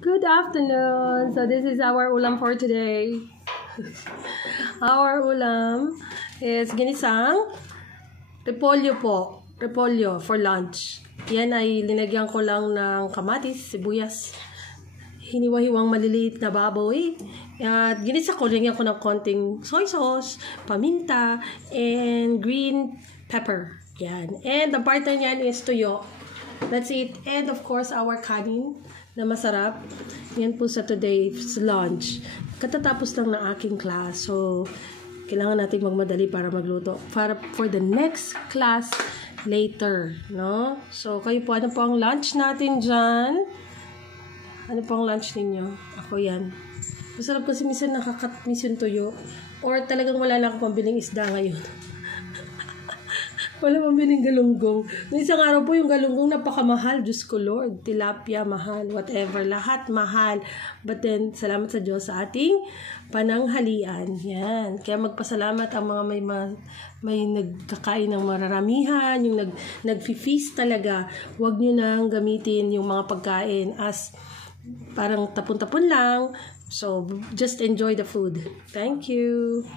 Good afternoon. So this is our ulam for today. Our ulam is ginisang repolyo po. Repolyo for lunch. Yan ay linagyan ko lang ng kamatis, sibuyas, hiniwa-hiwang maliliit na baboy. At ginisa ko, lagyan ko ng konting soy sauce, paminta, and green pepper. Yan. And the partner niyan is tuyo. That's it. And of course, our kanin na masarap. Yan po sa today's lunch. Katatapos lang ng aking class. So, kailangan natin magmadali para magluto. For the next class later. No? So, kayo po, ano po ang lunch natin dyan? Ano po ang lunch ninyo? Ako yan. Masarap kasi minsan nakakatmiss yung tuyo. Or talagang wala lang akong pambiling isda ngayon. Wala pambiling galunggong. Noong isang araw po yung galunggong napakamahal. Diyos ko Lord. Tilapia mahal. Whatever. Lahat mahal. But then, salamat sa Diyos sa ating pananghalian. Yan. Kaya magpasalamat ang mga may nagkakain ng mararamihan. Yung nag-feast talaga. Huwag nyo nang gamitin yung mga pagkain as parang tapon-tapon lang. So, just enjoy the food. Thank you.